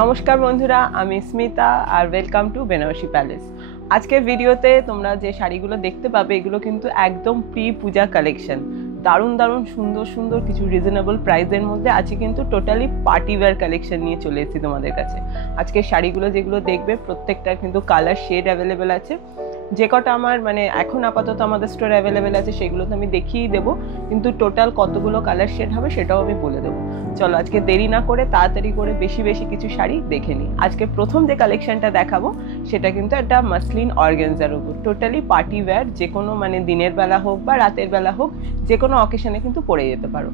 নমস্কার বন্ধুরা, আমি স্মিতা আর ওয়েলকাম টু বেনারসি প্যালেস। আজকের ভিডিওতে তোমরা যে শাড়িগুলো দেখতে পাবে এগুলো কিন্তু একদম প্রি পূজা কালেকশন। দারুণ দারুণ সুন্দর সুন্দর কিছু রিজনেবল প্রাইসের মধ্যে আছে, কিন্তু টোটালি পার্টি ওয়্যার কালেকশন নিয়ে চলে এসেছি তোমাদের কাছে। আজকের শাড়িগুলো যেগুলো দেখবে প্রত্যেকটার কিন্তু কালার শেড অ্যাভেলেবেল আছে। যে কটা আমার এখন আপাতত আমাদের স্টোরে অ্যাভেলেবেল আছে সেগুলো তো আমি দেখিয়েই দেবো, কিন্তু টোটাল কতগুলো কালার শেড হবে সেটাও আমি বলে দেবো। চলো আজকে দেরি না করে তাড়াতাড়ি করে বেশি বেশি কিছু শাড়ি দেখে নিই। আজকে প্রথম যে কালেকশনটা দেখাবো সেটা কিন্তু একটা মাসলিন অর্গানজার উপর, টোটালি পার্টি ওয়্যার, যে কোনো দিনের বেলা হোক বা রাতের বেলা হোক যে কোনো অকেশনে কিন্তু পরে যেতে পারো।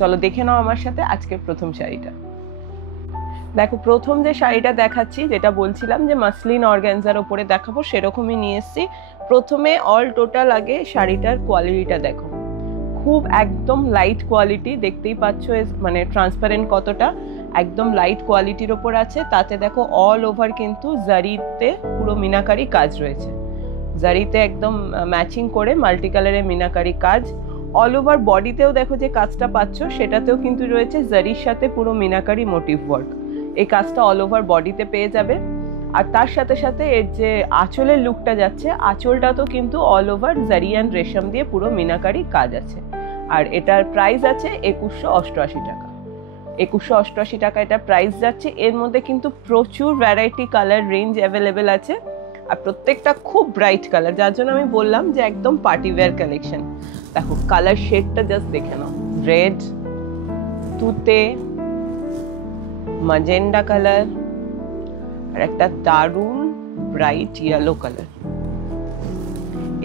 চলো দেখে নাও আমার সাথে আজকের প্রথম শাড়িটা। দেখো, প্রথম যে শাড়িটা দেখাচ্ছি, যেটা বলছিলাম যে মাসলিন অর্গানজার ওপরে দেখাবো, সেরকমই নিয়ে এসেছি। প্রথমে অল টোটাল আগে শাড়িটার কোয়ালিটিটা দেখো, খুব একদম লাইট কোয়ালিটি, দেখতেই পাচ্ছ ট্রান্সপারেন্ট কতটা, একদম লাইট কোয়ালিটির ওপর আছে। তাতে দেখো অল ওভার কিন্তু জারিতে পুরো মিনাকারি কাজ রয়েছে, জারিতে একদম ম্যাচিং করে মাল্টি কালারের মিনাকারি কাজ। অল ওভার বডিতেও দেখো যে কাজটা পাচ্ছ সেটাতেও কিন্তু রয়েছে জারির সাথে পুরো মিনাকারি মোটিভ ওয়ার্ক। এই কাজটা অল ওভার বডিতে পেয়ে যাবে। আর তার সাথে সাথে এর যে আঁচলের লুকটা যাচ্ছে, আঁচলটাতেও কিন্তু অল ওভার জারি অ্যান্ড রেশম দিয়ে পুরো মিনাকারি কাজ আছে। আর এটার প্রাইস আছে 2188 টাকা। 2188 টাকা এটা প্রাইস যাচ্ছে। এর মধ্যে কিন্তু প্রচুর ভ্যারাইটি কালার রেঞ্জ অ্যাভেলেবেল আছে, আর প্রত্যেকটা খুব ব্রাইট কালার, যার জন্য আমি বললাম যে একদম পার্টি ওয়্যার কালেকশন। দেখো কালার শেডটা জাস্ট দেখে নাও, রেড, তুতে, ম্যাজেন্ডা কালার আর একটা দারুণ ব্রাইট ইয়েলো কালার।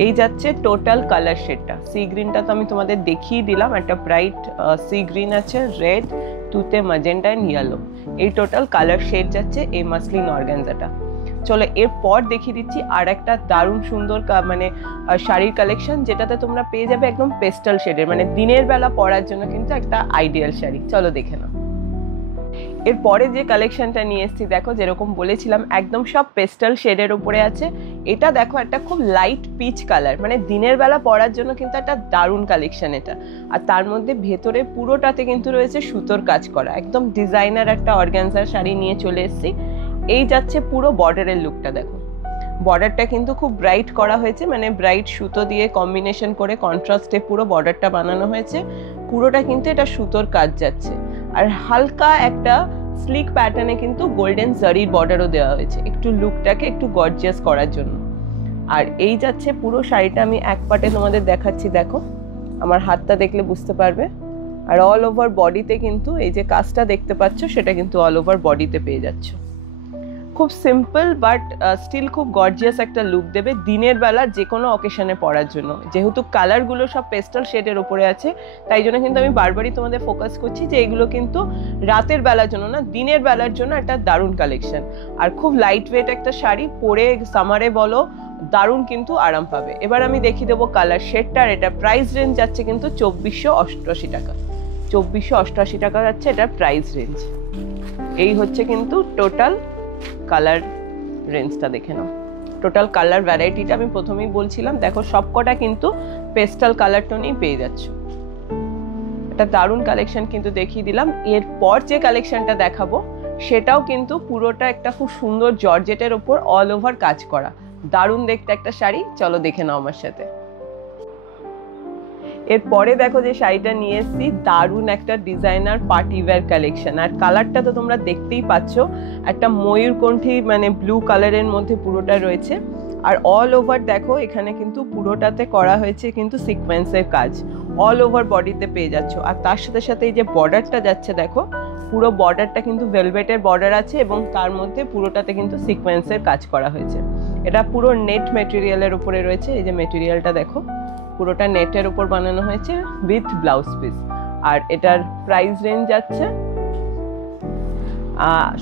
এই যাচ্ছে টোটাল কালার শেডটা। সি গ্রিনটা তো আমি তোমাদের দেখিয়ে দিলাম, একটা ব্রাইট সি গ্রিন আছে, রেড, তুতে, ম্যাজেন্ডা এন্ড ইয়েলো। এই টোটাল কালার শেড যাচ্ছে এই মাসলিন অর্গানজাটা। চলো এরপর দেখিয়ে দিচ্ছি আর একটা দারুণ সুন্দর শাড়ির কালেকশন, যেটাতে তোমরা পেয়ে যাবে একদম পেস্টাল শেডের, দিনের বেলা পরার জন্য কিন্তু একটা আইডিয়াল শাড়ি। চলো দেখে নাও। এরপরে যে কালেকশনটা নিয়ে এসেছি, দেখো যেরকম বলেছিলাম একদম সব পেস্টাল শেডের উপরে আছে। এটা দেখো একটা খুব লাইট পিচ কালার, দিনের বেলা পরার জন্য কিন্তু একটা দারুণ কালেকশন এটা। আর তার মধ্যে ভেতরে পুরোটাতে কিন্তু রয়েছে সুতোর কাজ করা, একদম ডিজাইনার একটা অর্গানজার শাড়ি নিয়ে চলে এসেছি। এই যাচ্ছে পুরো বর্ডারের লুকটা, দেখো বর্ডারটা কিন্তু খুব ব্রাইট করা হয়েছে, ব্রাইট সুতো দিয়ে কম্বিনেশন করে কন্ট্রাস্টে পুরো বর্ডারটা বানানো হয়েছে। পুরোটা কিন্তু এটা সুতোর কাজ যাচ্ছে, আর হালকা একটা স্লিক প্যাটার্নে কিন্তু গোল্ডেন জারির বর্ডারও দেওয়া হয়েছে, একটু লুকটাকে একটু গর্জিয়াস করার জন্য। আর এই যাচ্ছে পুরো শাড়িটা, আমি এক পাটে তোমাদের দেখাচ্ছি, দেখো আমার হাতটা দেখলে বুঝতে পারবে। আর অল ওভার বডিতে কিন্তু এই যে কাজটা দেখতে পাচ্ছ সেটা কিন্তু অল ওভার বডিতে পেয়ে যাচ্ছ। খুব সিম্পল বাট স্টিল খুব গর্জিয়াস একটা লুক দেবে দিনের বেলা যে কোনো অকেশনে পরার জন্য। যেহেতু কালারগুলো সব পেস্টাল শেডের উপরে আছে, তাই জন্য কিন্তু আমি বারবারই তোমাদের ফোকাস করছি যে এগুলো কিন্তু রাতের বেলার জন্য না, দিনের বেলার জন্য একটা দারুণ কালেকশন। আর খুব লাইট ওয়েট একটা শাড়ি, পরে সামারে বলো দারুণ কিন্তু আরাম পাবে। এবার আমি দেখিয়ে দেবো কালার শেডটা। আর এটা প্রাইস রেঞ্জ যাচ্ছে কিন্তু 2488 টাকা। 2488 টাকা যাচ্ছে এটার প্রাইস রেঞ্জ। এই হচ্ছে কিন্তু টোটাল কালার রেঞ্জটা, দেখে নাও। টোটাল কালার ভ্যারাইটিটা আমি প্রথমেই বলছিলাম, দেখো সবকটা কিন্তু পেস্টাল কালার টোনেই পেয়ে যাচ্ছ। একটা দারুণ কালেকশন কিন্তু দেখিয়ে দিলাম। এরপর যে কালেকশনটা দেখাবো সেটাও কিন্তু পুরোটা একটা খুব সুন্দর জর্জেটের ওপর অল ওভার কাজ করা, দারুণ দেখতে একটা শাড়ি। চলো দেখে নাও আমার সাথে। এরপরে দেখো যে শাড়িটা নিয়ে এসেছি, দারুণ একটা ডিজাইনার পার্টি ওয়্যার কালেকশন। আর কালারটা তো তোমরা দেখতেই পাচ্ছ, একটা ময়ূরকণ্ঠী ব্লু কালারের মধ্যে পুরোটা রয়েছে। আর অল ওভার দেখো এখানে কিন্তু পুরোটাতে করা হয়েছে কিন্তু সিকোয়েন্সের কাজ, অল ওভার বডিতে পেয়ে যাচ্ছ। আর তার সাথে সাথে এই যে বর্ডারটা যাচ্ছে, দেখো পুরো বর্ডারটা কিন্তু ভেলভেটের বর্ডার আছে, এবং তার মধ্যে পুরোটাতে কিন্তু সিকোয়েন্সের কাজ করা হয়েছে। এটা পুরো নেট মেটেরিয়ালের উপরে রয়েছে, এই যে মেটেরিয়ালটা দেখো পুরোটা নেটের উপর বানানো হয়েছে উইথ ব্লাউজ পিস। আর এটার প্রাইস রেঞ্জ যাচ্ছে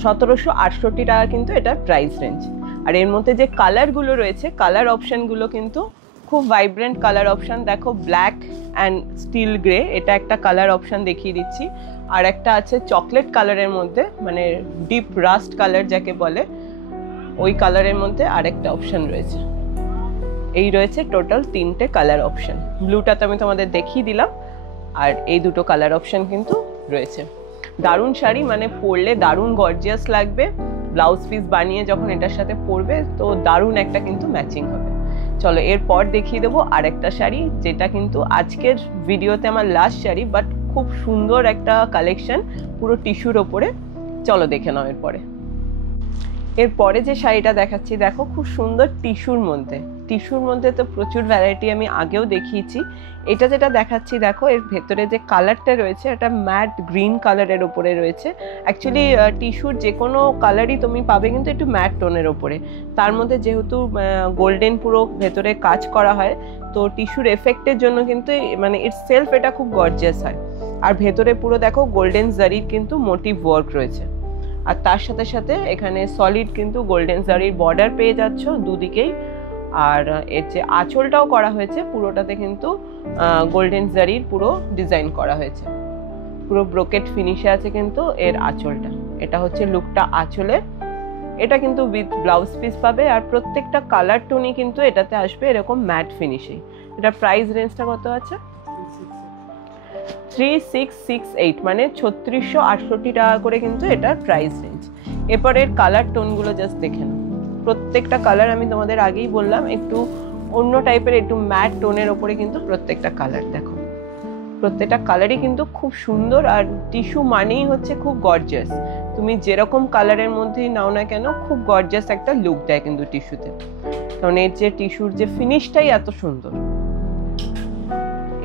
1768 টাকা কিন্তু এটার প্রাইস রেঞ্জ। আর এর মধ্যে যে কালারগুলো রয়েছে, কালার অপশানগুলো কিন্তু খুব ভাইব্রেন্ট কালার অপশান। দেখো ব্ল্যাক অ্যান্ড স্টিল গ্রে, এটা একটা কালার অপশান দেখিয়ে দিচ্ছি। আর একটা আছে চকলেট কালারের মধ্যে, ডিপ রাস্ট কালার যাকে বলে, ওই কালারের মধ্যে আরেকটা অপশান রয়েছে। এই রয়েছে টোটাল 3টে কালার অপশান। ব্লুটা তো আমি তোমাদের দেখিয়ে দিলাম, আর এই দুটো কালার অপশান কিন্তু রয়েছে। দারুণ শাড়ি, মানে পরলে দারুণ গর্জিয়াস লাগবে। ব্লাউজ পিস বানিয়ে যখন এটার সাথে পরবে তো দারুণ একটা কিন্তু ম্যাচিং হবে। চলো এরপর দেখিয়ে দেবো আরেকটা শাড়ি, যেটা কিন্তু আজকের ভিডিওতে আমার লাস্ট শাড়ি, বাট খুব সুন্দর একটা কালেকশন পুরো টিস্যুর ওপরে। চলো দেখে নাও এরপরে যে শাড়িটা দেখাচ্ছি, দেখো খুব সুন্দর টিস্যুর মধ্যে। টিস্যুর মধ্যে তো প্রচুর ভ্যারাইটি আমি আগেও দেখিয়েছি। এটা যেটা দেখাচ্ছি দেখো, এর ভেতরে যে কালারটা রয়েছে এটা ম্যাট গ্রিন কালারের ওপরে রয়েছে। অ্যাকচুয়ালি টিস্যুর যে কোনো কালারই তুমি পাবে কিন্তু একটু ম্যাট টোনের ওপরে। তার মধ্যে যেহেতু গোল্ডেন পুরো ভেতরে কাজ করা হয়, তো টিস্যুর এফেক্টের জন্য কিন্তু মানে ইটস সেলফ এটা খুব গর্জিয়াস হয়। আর ভেতরে পুরো দেখো গোল্ডেন জারির কিন্তু মোটিভ ওয়ার্ক রয়েছে। আর তার সাথে সাথে এখানে সলিড কিন্তু গোল্ডেন জারির বর্ডার পেয়ে যাচ্ছ দুদিকেই। আর এর যে আঁচলটাও করা হয়েছে পুরোটাতে কিন্তু গোল্ডেন জারির পুরো ডিজাইন করা হয়েছে, পুরো ব্রোকেট ফিনিশে আছে কিন্তু এর আঁচলটা। এটা হচ্ছে লুকটা আঁচলের। এটা কিন্তু উইথ ব্লাউজ পিস পাবে, আর প্রত্যেকটা কালার টোনই কিন্তু এটাতে আসবে এরকম ম্যাট ফিনিশে। এটা প্রাইস রেঞ্জটা কত আছে? 3668, মানে 3668 টাকা করে কিন্তু এটার প্রাইস রেঞ্জ। এরপরের কালার টোনগুলো জাস্ট দেখে নাও। প্রত্যেকটা কালার আমি তোমাদের আগেই বললাম একটু অন্য টাইপের, একটু ম্যাট টোনের ওপরে কিন্তু প্রত্যেকটা কালার। দেখো প্রত্যেকটা কালারই কিন্তু খুব সুন্দর। আর টিস্যু মানেই হচ্ছে খুব গর্জিয়াস। তুমি যেরকম কালারের মধ্যেই নাও না কেন খুব গর্জিয়াস একটা লুক দেয় কিন্তু টিস্যুতে, কারণ এর যে টিস্যুর যে ফিনিশটাই এত সুন্দর।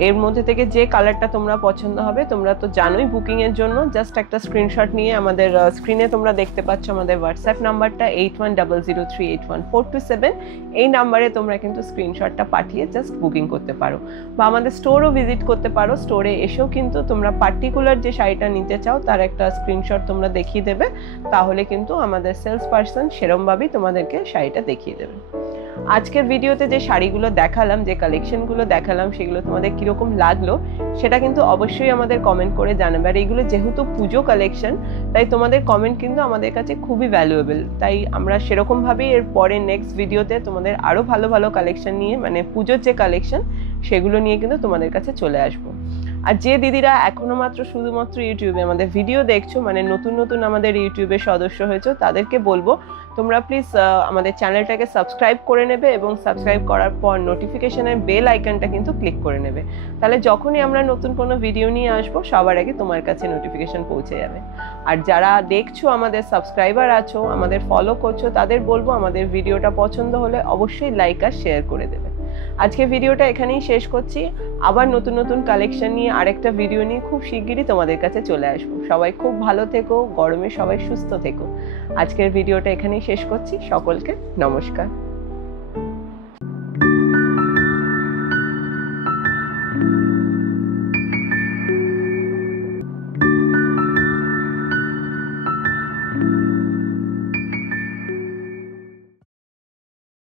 এর মধ্যে থেকে যে কালারটা তোমরা পছন্দ হবে, তোমরা তো জানোই বুকিং এর জন্য জাস্ট একটা স্ক্রিনশট নিয়ে আমাদের স্ক্রিনে তোমরা দেখতে পাচ্ছ আমাদের হোয়াটসঅ্যাপ নাম্বারটা 8100381427। এই নাম্বারে তোমরা কিন্তু স্ক্রিনশটটা পাঠিয়ে জাস্ট বুকিং করতে পারো, বা আমাদের স্টোরও ভিজিট করতে পারো। স্টোরে এসেও কিন্তু তোমরা পার্টিকুলার যে শাড়িটা নিতে চাও তার একটা স্ক্রিনশট তোমরা দেখিয়ে দেবে, তাহলে কিন্তু আমাদের সেলস পার্সন সেরমভাবেই তোমাদেরকে শাড়িটা দেখিয়ে দেবে। আজকের ভিডিওতে যে শাড়িগুলো দেখালাম, যে কালেকশনগুলো দেখালাম, সেগুলো তোমাদের কিরকম লাগলো সেটা কিন্তু অবশ্যই আমাদের কমেন্ট করে জানাবে। আর এইগুলো যেহেতু পুজো কালেকশন, তাই তোমাদের কমেন্ট কিন্তু আমাদের কাছে খুবই ভ্যালুয়েবল। তাই আমরা সেরকমভাবেই এর পরে নেক্সট ভিডিওতে তোমাদের আরও ভালো ভালো কালেকশন নিয়ে, মানে পুজোর যে কালেকশন সেগুলো নিয়ে কিন্তু তোমাদের কাছে চলে আসবো। আর যে দিদিরা এখনো মাত্র শুধুমাত্র ইউটিউবে আমাদের ভিডিও দেখছো, মানে নতুন নতুন আমাদের ইউটিউবের সদস্য হয়েছো, তাদেরকে বলবো তোমরা প্লিজ আমাদের চ্যানেলটাকে সাবস্ক্রাইব করে নেবে, এবং সাবস্ক্রাইব করার পর নোটিফিকেশনের বেল আইকনটা কিন্তু ক্লিক করে নেবে। তাহলে যখনই আমরা নতুন কোনো ভিডিও নিয়ে আসবো সবার আগে তোমার কাছে নোটিফিকেশন পৌঁছে যাবে। আর যারা দেখছো, আমাদের সাবস্ক্রাইবার আছো, আমাদের ফলো করছো, তাদের বলবো আমাদের ভিডিওটা পছন্দ হলে অবশ্যই লাইক আর শেয়ার করে দেবে। আজকে ভিডিওটা এখানেই শেষ করছি। আবার নতুন নতুন কালেকশন নিয়ে আরেকটা ভিডিও নিয়ে খুব শিগগিরই তোমাদের কাছে চলে আসবো। সবাই খুব ভালো থেকো, গরমে সবাই সুস্থ থেকো। আজকের ভিডিওটা এখানেই শেষ করছি। সকলকে নমস্কার।